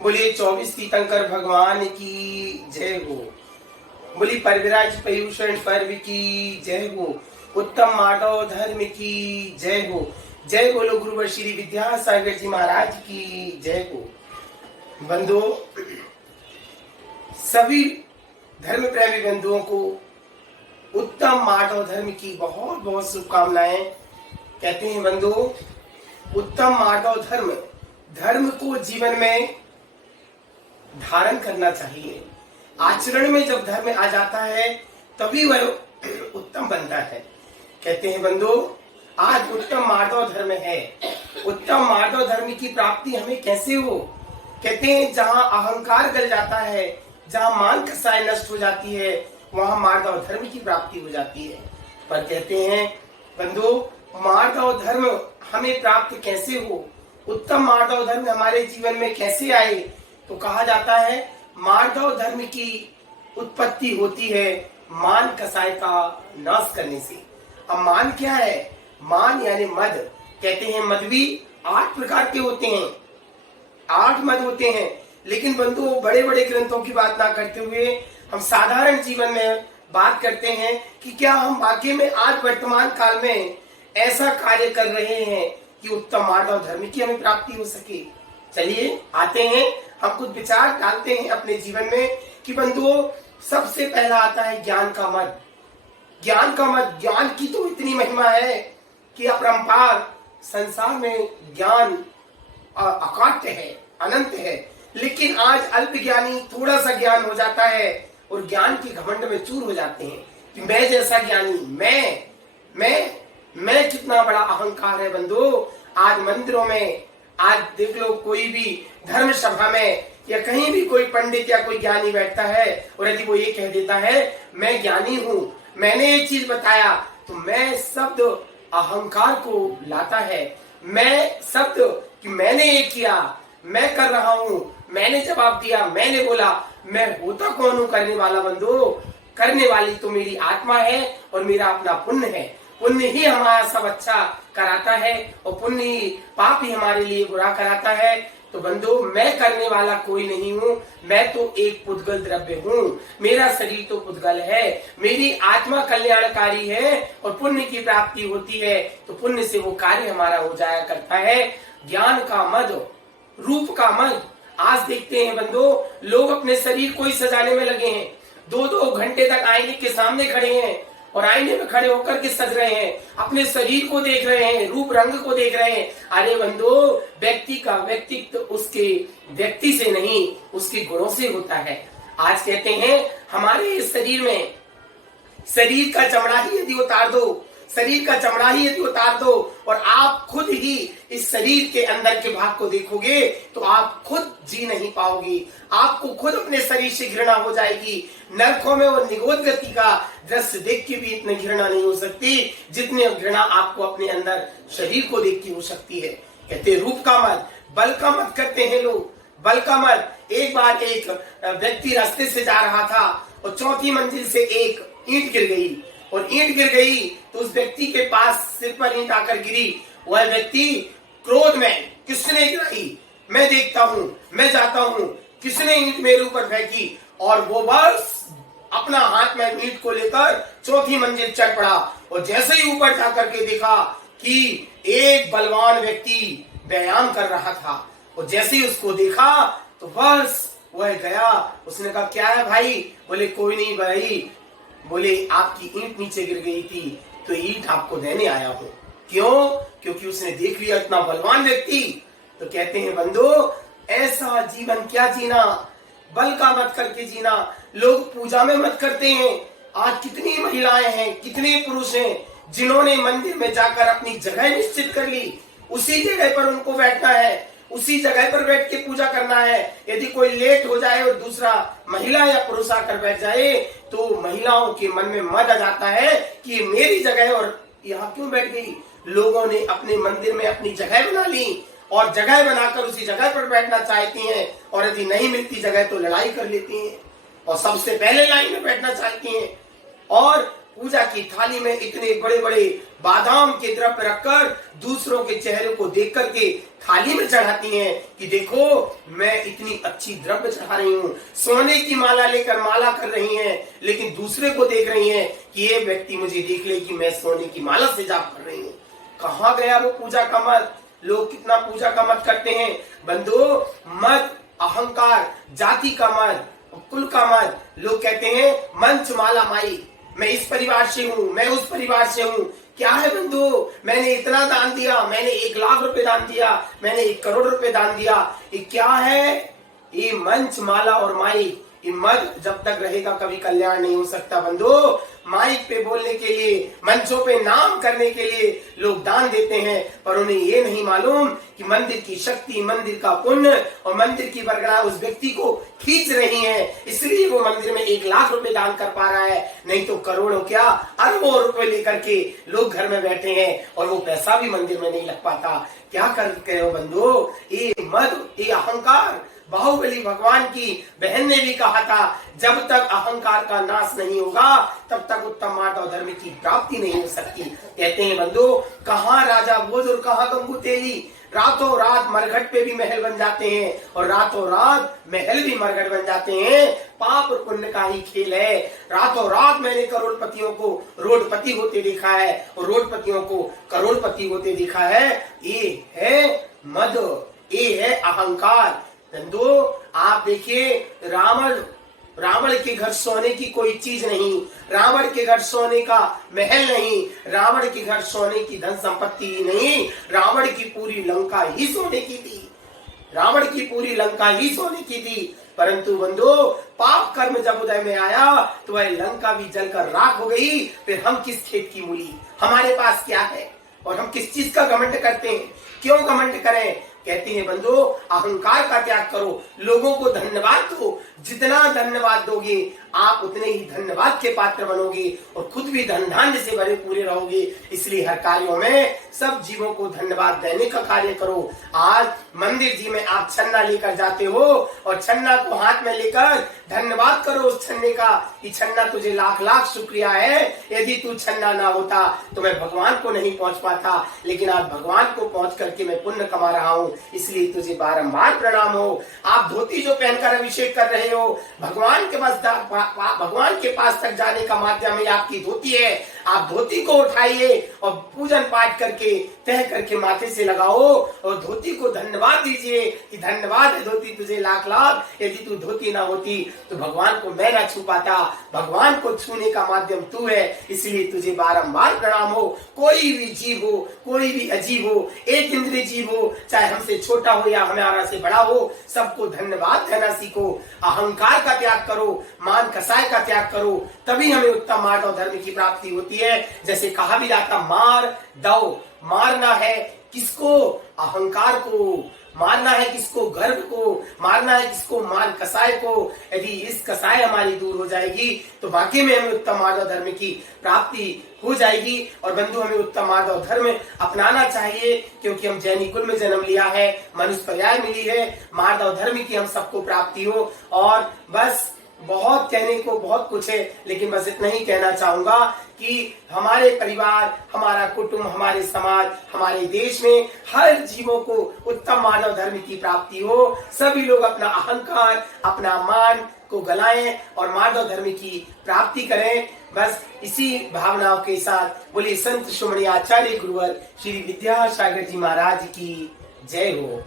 बोलिए 24 तीर्थंकर भगवान की जय हो। बोली परिविराज पयूषण पर्व की जय हो। उत्तम माधव धर्म की जय हो। जय बोलो गुरुवर श्री विद्यासागर जी महाराज की जय हो। बंधुओं, सभी धर्म प्रेमी बंधुओं को उत्तम माधव धर्म की बहुत बहुत शुभकामनाएं। कहते हैं बंधुओं, उत्तम माधव धर्म धर्म को जीवन में धारण करना चाहिए। आचरण में जब धर्म आ जाता है तभी वह उत्तम बनता है। कहते हैं बंधु, आज उत्तम माधव धर्म है। उत्तम माधव धर्म की प्राप्ति हमें कैसे हो? कहते हैं जहां अहंकार गल जाता है, जहां मान कसाई नष्ट हो जाती है, वहां माधव धर्म की प्राप्ति हो जाती है। पर कहते हैं बंधु, माधव धर्म हमें प्राप्त कैसे हो? उत्तम माधव धर्म हमारे जीवन में कैसे आए? तो कहा जाता है माधव धर्म की उत्पत्ति होती है मान कसाय का नाश करने से। अब मान क्या है? मान यानी मद। कहते हैं मद भी 8 प्रकार के होते हैं, 8 मद होते हैं। लेकिन बंधु, बड़े बड़े ग्रंथों की बात ना करते हुए हम साधारण जीवन में बात करते हैं कि क्या हम वाकई में आज वर्तमान काल में ऐसा कार्य कर रहे हैं कि उत्तम माधव धर्म की हमें प्राप्ति हो सके। चलिए आते हैं, हम कुछ विचार डालते हैं अपने जीवन में कि बंधुओं, सबसे पहला आता है ज्ञान का मद। ज्ञान का मद, ज्ञान की तो इतनी महिमा है कि अपरंपार संसार में ज्ञान अकाट्य है, अनंत है। लेकिन आज अल्प ज्ञानी थोड़ा सा ज्ञान हो जाता है और ज्ञान के घमंड में चूर हो जाते हैं कि मैं जैसा ज्ञानी, मैं कितना बड़ा अहंकार है बंधु। आज मंदिरों में, आज देख लो, कोई भी धर्म सभा में या कहीं भी कोई पंडित या कोई ज्ञानी बैठता है और यदि वो ये कह देता है मैं ज्ञानी हूँ, मैंने ये चीज बताया, तो मैं शब्द अहंकार को लाता है। मैं शब्द कि मैंने ये किया, मैं कर रहा हूँ, मैंने जवाब दिया, मैंने बोला, मैं होता कौन हूँ करने वाला बंधु? करने वाली तो मेरी आत्मा है और मेरा अपना पुण्य है। पुण्य ही हमारा सब अच्छा कराता है और पुण्य ही, पाप ही हमारे लिए बुरा कराता है। तो बंधु, मैं करने वाला कोई नहीं हूँ, मैं तो एक पुद्गल द्रव्य हूँ। मेरा शरीर तो पुद्गल है, मेरी आत्मा कल्याणकारी है और पुण्य की प्राप्ति होती है तो पुण्य से वो कार्य हमारा हो जाया करता है। ज्ञान का मद, रूप का मद। आज देखते हैं बंधु, लोग अपने शरीर को ही सजाने में लगे हैं। 2-2 घंटे तक आईने के सामने खड़े हैं और आईने में खड़े होकर के सज रहे हैं, अपने शरीर को देख रहे हैं, रूप रंग को देख रहे हैं। अरे बंधु, व्यक्ति का व्यक्तित्व उसके व्यक्ति से नहीं, उसके गुणों से होता है। आज कहते हैं हमारे इस शरीर में, शरीर का चमड़ा ही यदि उतार दो, शरीर का चमड़ा ही यदि उतार दो और आप खुद ही इस शरीर के अंदर के भाग को देखोगे तो आप खुद जी नहीं पाओगे। आपको खुद अपने शरीर से घृणा हो जाएगी। नरकों में वो निगोद गति का दृश्य देख के भी इतनी घृणा नहीं हो सकती जितनी घृणा आपको अपने अंदर शरीर को देख के हो सकती है। कहते रूप का मत, बल का मत करते हैं लोग, बल का मत। एक बार एक व्यक्ति रास्ते से जा रहा था और 4थी मंजिल से एक ईंट गिर गई और ईंट गिर गई तो उस व्यक्ति के पास सिर पर ईंट आकर गिरी। वह व्यक्ति क्रोध में, किसने गिराई? मैं देखता हूँ, मैं जाता हूँ, किसने ईंट मेरे ऊपर फेंकी? और वो बस अपना हाथ में ईंट को लेकर 4थी मंजिल चढ़ पड़ा और जैसे ही ऊपर जाकर के देखा कि एक बलवान व्यक्ति व्यायाम कर रहा था और जैसे ही उसको देखा तो बस वह गया। उसने कहा क्या है भाई? बोले कोई नहीं भाई, बोले आपकी ईंट नीचे गिर गई थी तो ईंट आपको देने आया हूं। क्यों? क्योंकि उसने देख लिया इतना बलवान व्यक्ति। तो कहते हैं बंधु, ऐसा जीवन क्या जीना, बल का मत करके जीना। लोग पूजा में मत करते हैं। आज कितनी महिलाएं हैं, कितने पुरुष हैं जिन्होंने मंदिर में जाकर अपनी जगह निश्चित कर ली, उसी जगह पर उनको बैठना है, उसी जगह पर बैठ के पूजा करना है। यदि कोई लेट हो जाए और दूसरा महिला या पुरुष आकर बैठ जाए तो महिलाओं के मन में मद आ जाता है कि ये मेरी जगह है और यहाँ क्यों बैठ गई। लोगों ने अपने मंदिर में अपनी जगह बना ली और जगह बनाकर उसी जगह पर बैठना चाहती हैं और यदि नहीं मिलती जगह तो लड़ाई कर लेती हैं और सबसे पहले लाइन में बैठना चाहती हैं और पूजा की थाली में इतने बड़े बड़े बादाम के द्रव्य रखकर दूसरों के चेहरे को देख करके थाली में चढ़ाती हैं कि देखो मैं इतनी अच्छी द्रव्य चढ़ा रही हूँ। सोने की माला लेकर माला कर रही हैं, लेकिन दूसरे को देख रही हैं कि ये व्यक्ति मुझे देख ले कि मैं सोने की माला से जाप कर रही हूँ। कहाँ गया वो पूजा का मत? लोग कितना पूजा का मत करते हैं बंधु। मत, अहंकार, जाति का मत, कुल का मत। लोग कहते हैं मंच माला माई, मैं इस परिवार से हूँ, मैं उस परिवार से हूँ। क्या है बंधु, मैंने इतना दान दिया, मैंने 1 लाख रुपए दान दिया, मैंने 1 करोड़ रुपए दान दिया। ये क्या है? ये मंच माला और माइक। ये मत जब तक रहेगा कभी कल्याण नहीं हो सकता बंधु। माइक पे बोलने के लिए, मंचों पे नाम करने के लिए लोग दान देते हैं, पर उन्हें ये नहीं मालूम कि मंदिर की शक्ति, मंदिर का पुण्य और मंदिर की बरकरार उस व्यक्ति को खींच रही है। इसलिए वो मंदिर में 1 लाख रुपए दान कर पा रहा है, नहीं तो करोड़ों क्या अरबों रुपए लेकर के लोग घर में बैठे हैं और वो पैसा भी मंदिर में नहीं लग पाता। क्या कर हो बंधु? ये मद, ये अहंकार। बाहुबली भगवान की बहन ने भी कहा था, जब तक अहंकार का नाश नहीं होगा तब तक उत्तम मार्ग और धर्म की प्राप्ति नहीं हो सकती। कहते हैं बंधु, कहाँ राजा भोज और कहाँ गंगू तेली। रातों रात मरघट पे भी महल बन जाते हैं और रातों रात महल भी मरघट बन जाते हैं। पाप और पुण्य का ही खेल है। रातों रात मैंने करोड़पतियों को रोडपति होते देखा है और रोडपतियों को करोड़पति होते देखा है। ये है मद, ये है अहंकार। बंधु आप देखिए, रावण के घर सोने की कोई चीज नहीं, रावण के घर सोने का महल नहीं, रावण के घर सोने की धन संपत्ति नहीं, रावण की पूरी लंका ही सोने की थी, रावण की पूरी लंका ही सोने की थी। परंतु बंधु पाप कर्म जब उदय में आया तो वह लंका भी जलकर राख हो गई। फिर हम किस खेत की मूली, हमारे पास क्या है और हम किस चीज का घमंड करते हैं? क्यों घमंड करें? कहते हैं बंधु, अहंकार का त्याग करो, लोगों को धन्यवाद दो। जितना धन्यवाद दोगे आप उतने ही धन्यवाद के पात्र बनोगे और खुद भी धन धान्य से भरे पूरे रहोगे। इसलिए हर कार्यों में सब जीवों को धन्यवाद देने का कार्य करो। आज मंदिर जी में आप छन्ना लेकर जाते हो और छन्ना को हाथ में लेकर धन्यवाद करो उस छन्ने का कि छन्ना तुझे लाख लाख शुक्रिया है। यदि तू छन्ना ना होता तो मैं भगवान को नहीं पहुंच पाता, लेकिन आज भगवान को पहुंच करके मैं पुण्य कमा रहा हूँ, इसलिए तुझे बारंबार प्रणाम हो। आप धोती जो पहनकर अभिषेक कर रहे हो, भगवान के पास तक जाने का माध्यम ही आपकी धोती है। आप धोती को उठाइए और पूजन पाठ करके तह करके माथे से लगाओ और धोती को धन्यवाद दीजिए कि धन्यवाद है धोती तुझे लाख लाख। यदि तू धोती ना होती तो भगवान को मैं ना छू पाता। भगवान को छूने का माध्यम तू है, इसलिए तुझे बारंबार प्रणाम हो। कोई भी जीव हो, कोई भी अजीब हो, एक इंद्रिय जीव हो, चाहे हमसे छोटा हो या हमारा से बड़ा हो, सबको धन्यवाद देना सीखो। अहंकार का त्याग करो, मान कसाय का त्याग करो, तभी हमें उत्तम मार्ग और धर्म की प्राप्ति होती है। जैसे कहा भी जाता, मार दो। मारना है किसको? अहंकार को। मारना है किसको? गर्व को। मारना है किसको? मान कसाय को। यदि इस कसाय हमारी दूर हो जाएगी तो वाकई में हमें उत्तम मार्ग और धर्म की प्राप्ति हो जाएगी। और बंधु हमें उत्तम मार्ग और धर्म अपनाना चाहिए, क्योंकि हम जैनी कुल में जन्म लिया है, मनुष्य पर्याय मिली है, मार्ग और धर्म की हम सबको प्राप्ति हो। और बस बहुत कहने को बहुत कुछ है, लेकिन बस इतना ही कहना चाहूंगा कि हमारे परिवार, हमारा कुटुंब, हमारे समाज, हमारे देश में हर जीवों को उत्तम मानव धर्म की प्राप्ति हो। सभी लोग अपना अहंकार, अपना मान को गलाएं और मानव धर्म की प्राप्ति करें। बस इसी भावनाओं के साथ बोले संत शिरोमणि आचार्य गुरुवर श्री विद्यासागर जी महाराज की जय हो।